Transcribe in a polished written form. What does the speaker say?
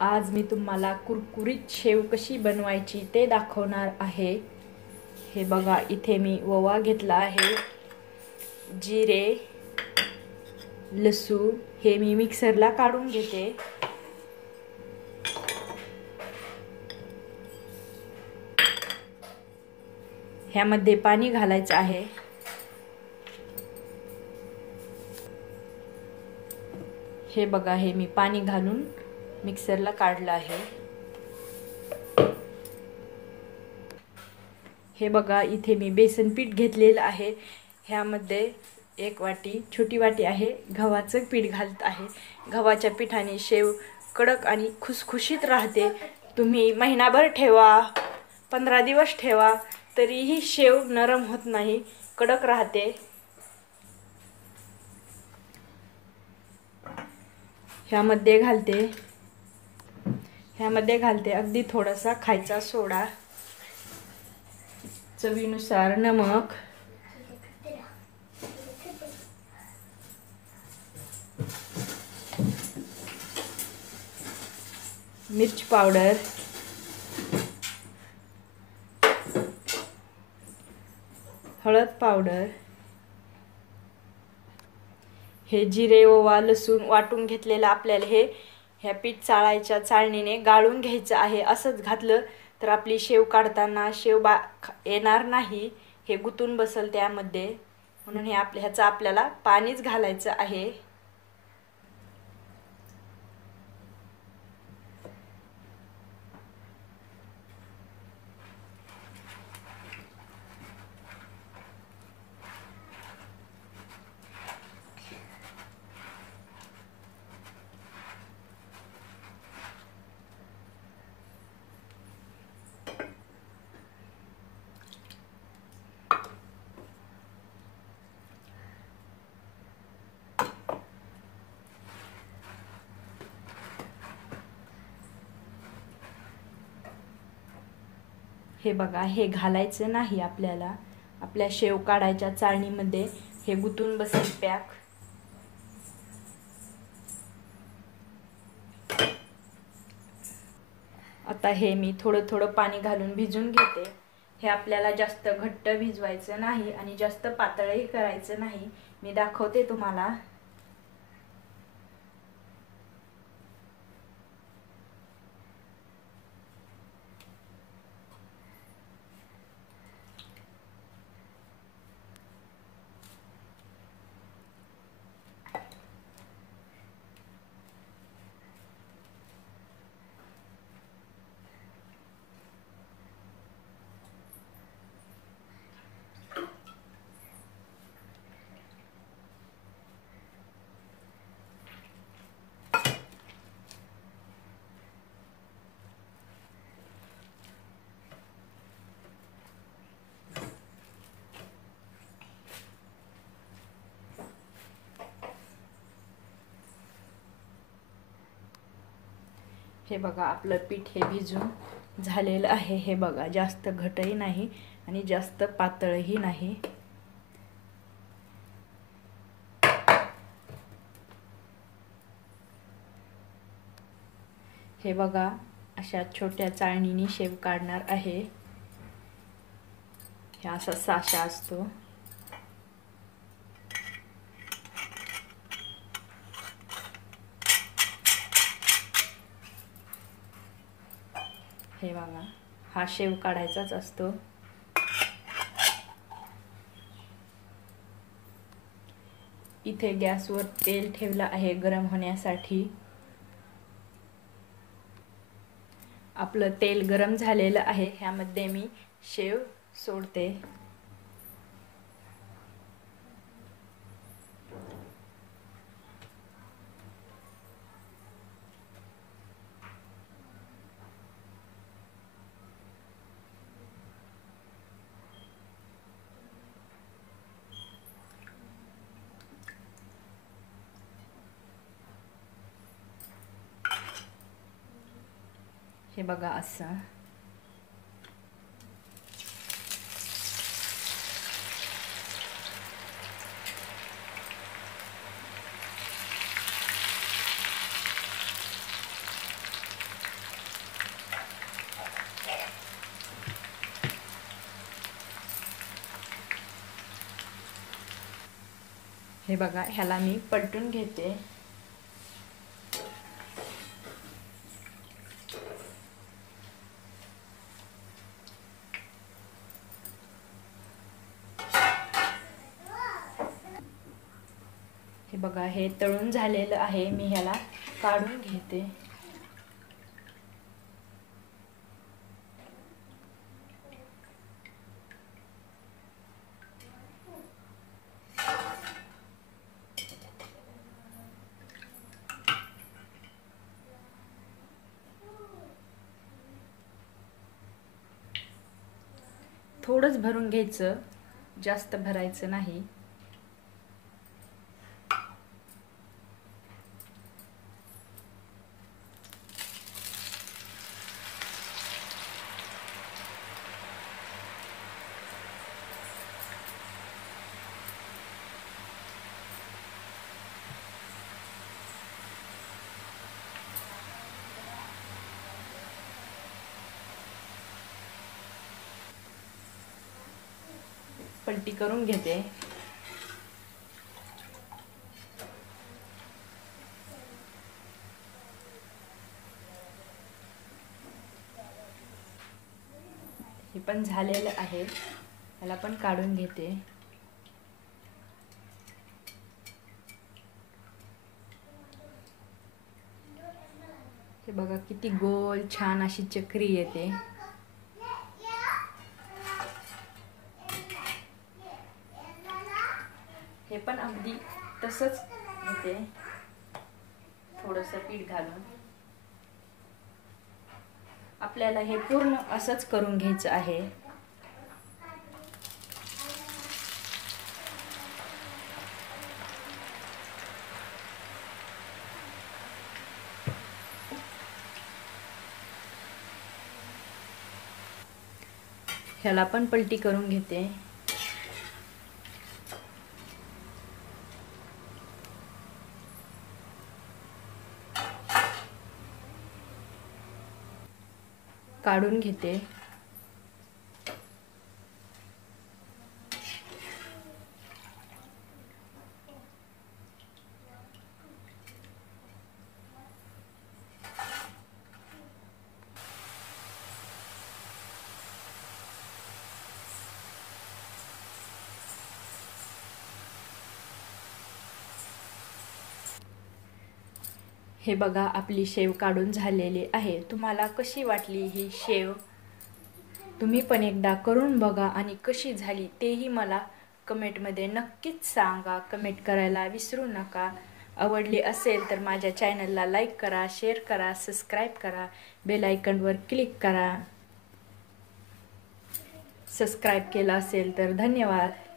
आज मी तुम्हाला कुरकुरीत शेव कशी बनवायची ते दाखवणार आहे। हे बघा, इथे मी ओवा घेतला आहे, जिरे, लसूण हे मी मिक्सरला काढून घेते। ह्यामध्ये पाणी घालायचं आहे। हे बघा, हे मी पाणी घालून मिक्सरला काढलं आहे। हे बघा, इथे मी बेसन पीठ घेतलेलं आहे। ह्यामध्ये एक वाटी, छोटी वाटी आहे, गव्हाचं पीठ घालत आहे। गव्हाच्या पिठाने शेव कडक आणि खुसखुशीत राहते। तुम्ही महिनाभर ठेवा, 15 दिवस ठेवा, तरीही शेव नरम होत नाही, कडक राहते। ह्यामध्ये घालते अगदी थोडासा खायचा सोडा, चवीनुसार नमक, मिर्च पावडर, हळद पावडर। हे जिरे, ओवा, लसूण वाटून घेतलेलं आपल्याला ह्या पीठ चाळायच्या चाळणीने गाळून घ्यायचं आहे। असंच घातलं तर आपली शेव काढताना शेव येणार नाही, हे गुतून बसल त्यामध्ये, म्हणून ह्याचं आपल्याला पाणीच घालायचं आहे। हे बघा, हे घालायचं नाही आपल्याला, आपल्या शेव काढायच्या चाळणीमध्ये हे गुतून बसेल पॅक। आता हे मी थोडं थोडं पाणी घालून भिजून घेते। हे आपल्याला जास्त घट्ट भिजवायचं नाही आणि जास्त पातळही करायचं नाही, मी दाखवते तुम्हाला। हे बघा, आपलं पीठ हे भिजून झालेलं आहे। हे बघा, जास्त घटही नाही आणि जास्त पातळही नाही। हे बघा, अशा छोट्या चाळणीने शेव काढणार आहे। हे असा साचा असतो। हे बघा, हा शेव काढायचाच असतो। इथे गॅसवर तेल ठेवलं आहे गरम होण्यासाठी। आपलं तेल गरम झालेलं आहे, ह्यामध्ये मी शेव सोडते। हे बघा, असं हे बघा, ह्याला मी पलटून घेते. हे बघा, हे तळून झालेलं आहे. मी ह्याला काढून घेते. थोडंच भरून घ्यायचं, जास्त भरायचं नाही. पलटी करून घेते. हे पण झालेलं आहे. याला पण काढून घेते. हे बघा, किती गोल छान अशी चक्री येते. हे पण अगदी तसंच येते, थोडंसं पीठ घालून. आपल्याला हे पूर्ण असंच करून घ्यायचं आहे. ह्याला पण पलटी करून घेते. काढून घेते. हे बघा, आपली शेव काढून झालेली आहे. तुम्हाला कशी वाटली ही शेव? तुम्ही पण एकदा करून बघा आणि कशी झाली तेही मला कमेंटमध्ये नक्कीच सांगा. कमेंट करायला विसरू नका. आवडली असेल तर माझ्या चॅनलला लाईक करा, शेअर करा, सबस्क्राईब करा, बेल आयकॉनवर क्लिक करा. सबस्क्राईब केलं असेल तर धन्यवाद.